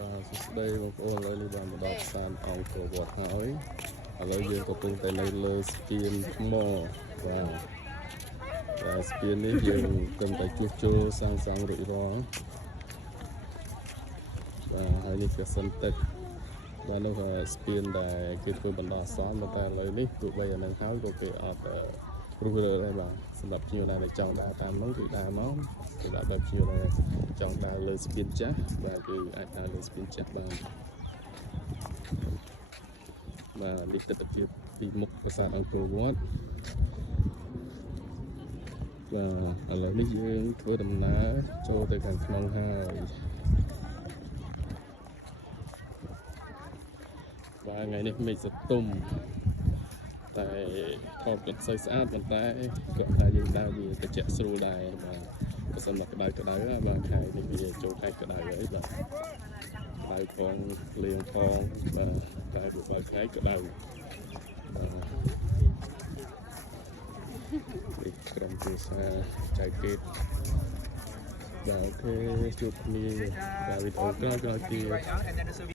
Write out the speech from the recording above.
បាទសួស្តីបងប្អូនឥឡូវនេះបានមកដល់ស្ថានអង្គរវត្តហើយឥឡូវយើងកំពុងតែនៅលើស្ពានថ្មបាទតែស្ពាននេះយើងកំពុងតែជួសជុលសាងរួចរាល់បាទហើយនេះគឺសិនទឹកបាទនោះស្ពានដែលគេធ្វើបណ្ដោះអាសន្នតែឥឡូវនេះទោះបីអានឹងហើយក៏គេអត់ព្រោះដែរបាទសម្រាប់ភ្ញៀវដែលចង់ដើរតាមនោះគឺដើរមកសម្រាប់តែភ្ញៀវដែលចង់ដើរលើស្ពានចាស់បាទគឺអាចដើរលើស្ពានចាស់បានបាទនេះទិដ្ឋភាពពីមុខប្រាសាទអង្គរវត្តបាទឥឡូវនេះយើងធ្វើដំណើរចូលទៅខាងក្នុងហើយបាទថ្ងៃនេះមេឃសតុំតែថតមិនសូវស្អាតប៉ុន្តែគាត់ថាយើងដើរវាត្រជាក់ស្រួលដែរបាទបើសិនមកក្តៅបាទខែនេះវាចូលខែក្តៅហើយបាទក្តៅផងលៀងផងបាទតែបើខែក្តៅនេះក្រុមភាសាចៅកេតបាទអូខេជួបគ្នាបាទវីដេអូក្រោយទៀត